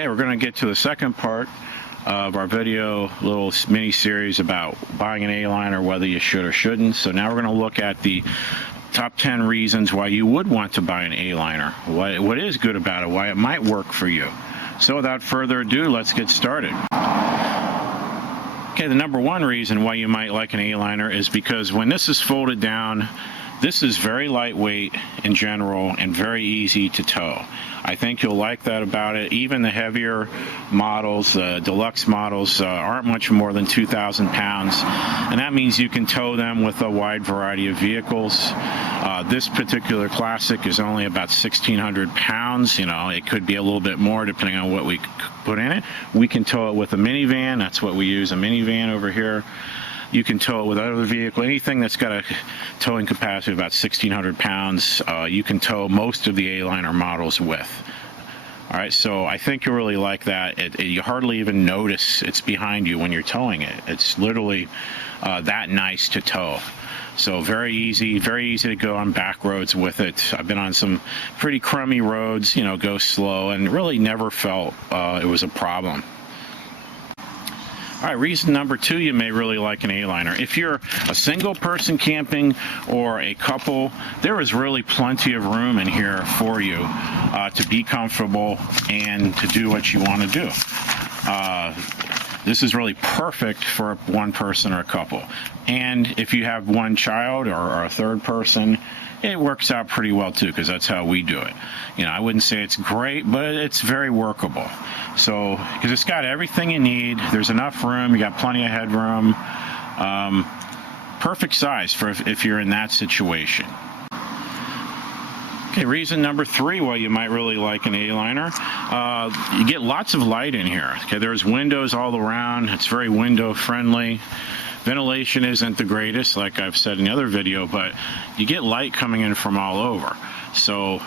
Okay, we're going to get to the second part of our video, little mini series about buying an A-liner, whether you should or shouldn't. So now we're going to look at the top 10 reasons why you would want to buy an A-liner, what is good about it, why it might work for you. So without further ado, let's get started. Okay, the number one reason why you might like an A-liner is because when this is folded down, this is very lightweight in general and very easy to tow. I think you'll like that about it. Even the heavier models, deluxe models, aren't much more than 2,000 pounds, and that means you can tow them with a wide variety of vehicles. This particular classic is only about 1,600 pounds. You know, it could be a little bit more depending on what we put in it. We can tow it with a minivan. That's what we use, a minivan over here. You can tow it with other vehicle, anything that's got a towing capacity of about 1,600 pounds, you can tow most of the A-liner models with. All right, so I think you'll really like that. You hardly even notice it's behind you when you're towing it. It's literally that nice to tow. So very easy to go on back roads with it. I've been on some pretty crummy roads, you know, go slow, and really never felt it was a problem. All right, reason number two you may really like an A-liner. If you're a single person camping or a couple, there is really plenty of room in here for you to be comfortable and to do what you want to do. This is really perfect for one person or a couple. And if you have one child or a third person, it works out pretty well too, because that's how we do it. You know, I wouldn't say it's great, but it's very workable. So, because it's got everything you need, there's enough room, you got plenty of headroom, perfect size for if you're in that situation. Okay, reason number three why you might really like an A-liner, you get lots of light in here. Okay, there's windows all around, it's very window friendly. Ventilation isn't the greatest, like I've said in the other video, but you get light coming in from all over. So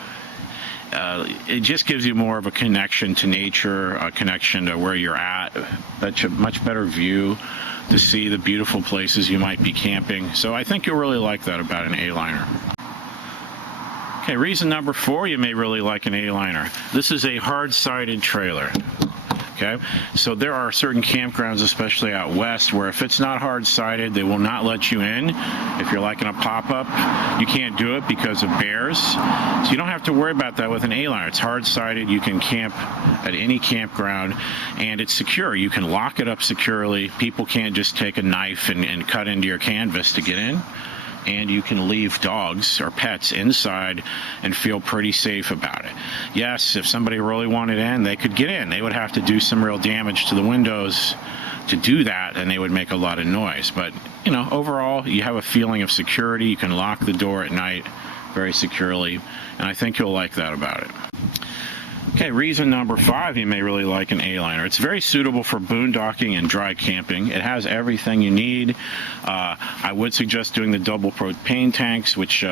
it just gives you more of a connection to nature, a connection to where you're at, that's a much better view to see the beautiful places you might be camping. So I think you'll really like that about an A-liner. Okay, reason number four you may really like an A-liner. This is a hard-sided trailer. Okay, so there are certain campgrounds, especially out west, where if it's not hard-sided, they will not let you in. If you're like in a pop-up, you can't do it because of bears. So you don't have to worry about that with an A-liner. It's hard-sided. You can camp at any campground, and it's secure. You can lock it up securely. People can't just take a knife and cut into your canvas to get in. And you can leave dogs or pets inside and feel pretty safe about it. Yes, if somebody really wanted in, they could get in. They would have to do some real damage to the windows to do that, and they would make a lot of noise. But, you know, overall, you have a feeling of security. You can lock the door at night very securely, and I think you'll like that about it. Okay, reason number five you may really like an A-liner. It's very suitable for boondocking and dry camping. It has everything you need. I would suggest doing the double propane tanks, which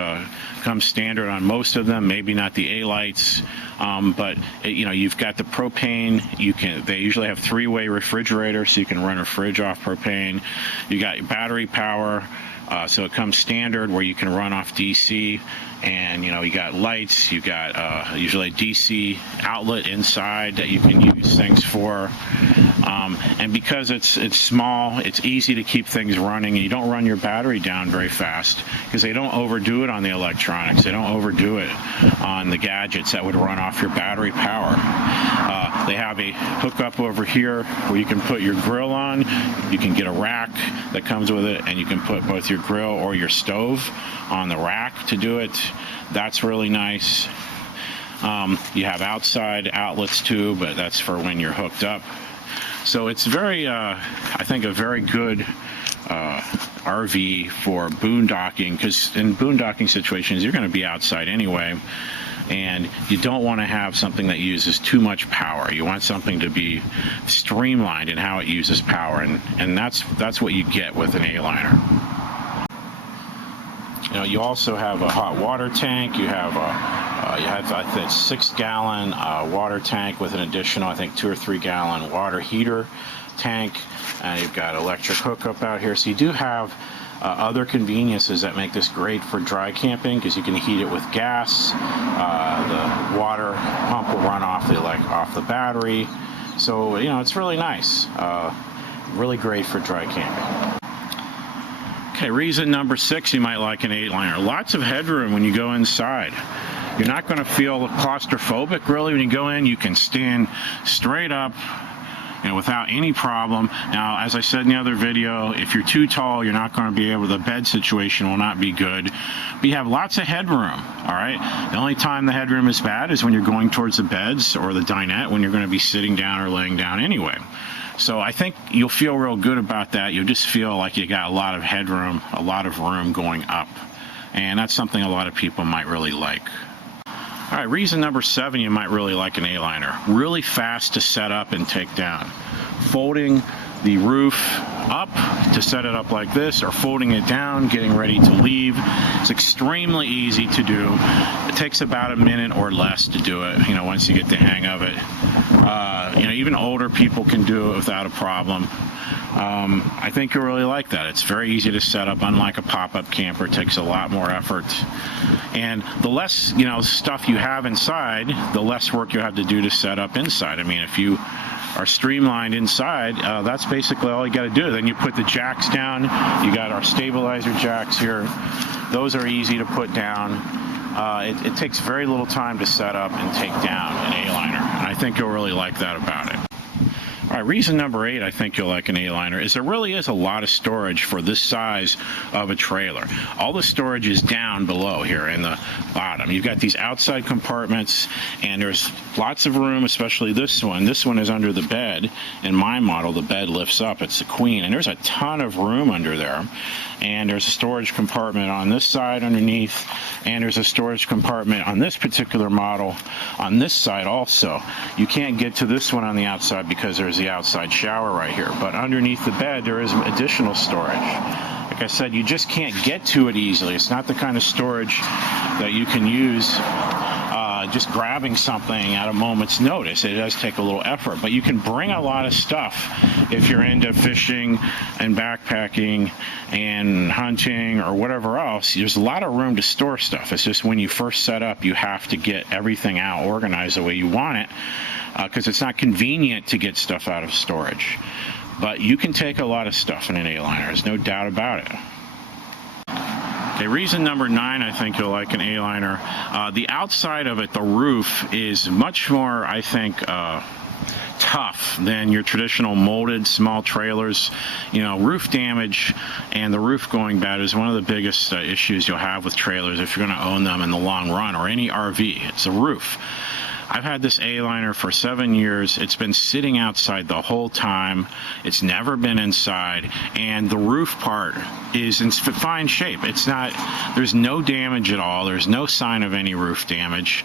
comes standard on most of them, maybe not the A-lights, but you know, you've got the propane. They usually have three-way refrigerator, so you can run a fridge off propane. You got battery power. So it comes standard where you can run off DC, and you know, you got lights, you got usually a DC outlet inside that you can use things for, and because it's small, it's easy to keep things running, and you don't run your battery down very fast because they don't overdo it on the electronics, they don't overdo it on the gadgets that would run off your battery power. They have a hookup over here where you can put your grill on. You can get a rack that comes with it, and you can put both your grill or your stove on the rack to do it. That's really nice. You have outside outlets too, but that's for when you're hooked up. So it's very, I think, a very good RV for boondocking, because in boondocking situations, you're going to be outside anyway. And you don't want to have something that uses too much power. You want something to be streamlined in how it uses power, and that's what you get with an A-liner. You know, you also have a hot water tank. You have I think 6-gallon water tank with an additional, I think, 2 or 3 gallon water heater tank. You've got electric hookup out here, so you do have other conveniences that make this great for dry camping, because you can heat it with gas. The water pump will run off the battery. So, you know, it's really nice. Really great for dry camping. Okay, reason number 6 you might like an 8-liner. Lots of headroom when you go inside. You're not going to feel claustrophobic really when you go in. You can stand straight up, you know, without any problem. Now, as I said in the other video, if you're too tall, you're not going to be able, the bed situation will not be good. But you have lots of headroom, all right? The only time the headroom is bad is when you're going towards the beds or the dinette, when you're going to be sitting down or laying down anyway. So I think you'll feel real good about that. You'll just feel like you got a lot of headroom, a lot of room going up. And that's something a lot of people might really like. All right, reason number 7 you might really like an 8-liner. Really fast to set up and take down. Folding the roof up to set it up like this, or folding it down, getting ready to leave. It's extremely easy to do. It takes about a minute or less to do it, you know, once you get the hang of it. You know, even older people can do it without a problem. I think you'll really like that. It's very easy to set up. Unlike a pop-up camper, it takes a lot more effort. And the less, you know, stuff you have inside, the less work you have to do to set up inside. I mean, if you are streamlined inside, that's basically all you got to do. Then you put the jacks down. You got our stabilizer jacks here. Those are easy to put down. It takes very little time to set up and take down an 8-liner, and I think you'll really like that about it. All right, reason number 8 I think you'll like an 8-liner is there really is a lot of storage for this size of a trailer. All the storage is down below here in the bottom. You've got these outside compartments, and there's lots of room, especially this one. This one is under the bed. In my model, the bed lifts up. It's the queen, and there's a ton of room under there. And there's a storage compartment on this side underneath, and there's a storage compartment on this particular model on this side also. You can't get to this one on the outside because there's the outside shower right here, but underneath the bed there is additional storage. Like I said, you just can't get to it easily. It's not the kind of storage that you can use just grabbing something at a moment's notice. It does take a little effort, but you can bring a lot of stuff if you're into fishing and backpacking and hunting or whatever else. There's a lot of room to store stuff. It's just when you first set up, you have to get everything out organized the way you want it, because it's not convenient to get stuff out of storage. But you can take a lot of stuff in an 8-liner. There's no doubt about it. Okay, reason number 9 I think you'll like an 8-liner. The outside of it, the roof, is much more, I think, tough than your traditional molded small trailers. You know, roof damage and the roof going bad is one of the biggest issues you'll have with trailers if you're going to own them in the long run, or any RV. It's the roof. I've had this 8-liner for 7 years. It's been sitting outside the whole time. It's never been inside, and the roof part is in fine shape. It's not, there's no damage at all. There's no sign of any roof damage.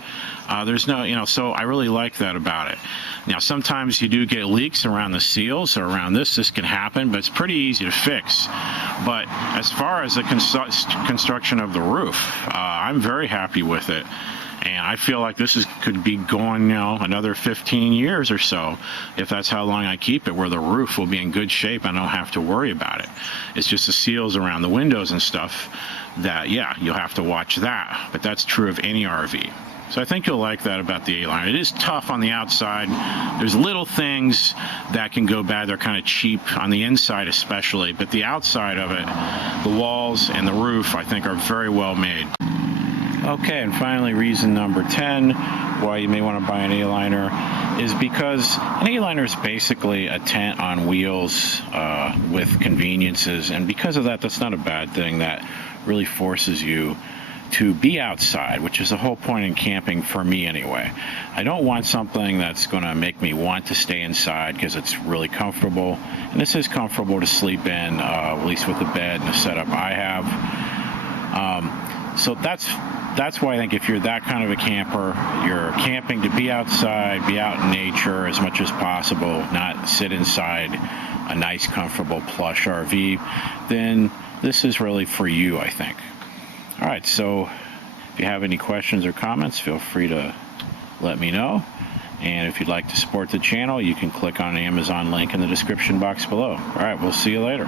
There's no, you know, so I really like that about it. Now, sometimes you do get leaks around the seals or around this can happen, but it's pretty easy to fix. But as far as the construction of the roof, I'm very happy with it. And I feel like this could be going, you know, another 15 years or so, if that's how long I keep it, where the roof will be in good shape and I don't have to worry about it. It's just the seals around the windows and stuff that, yeah, you'll have to watch that. But that's true of any RV. So I think you'll like that about the 8-liner. It is tough on the outside. There's little things that can go bad. They're kind of cheap on the inside especially, but the outside of it, the walls and the roof, I think are very well made. Okay, and finally, reason number 10 why you may want to buy an 8-liner is because an 8-liner is basically a tent on wheels with conveniences, and because of that, that's not a bad thing. That really forces you to be outside, which is the whole point in camping for me anyway. I don't want something that's going to make me want to stay inside because it's really comfortable, and this is comfortable to sleep in, at least with the bed and the setup I have. So that's why I think if you're that kind of a camper, you're camping to be outside, be out in nature as much as possible, not sit inside a nice, comfortable, plush RV, then this is really for you, I think. All right, so if you have any questions or comments, feel free to let me know. And if you'd like to support the channel, you can click on the Amazon link in the description box below. All right, we'll see you later.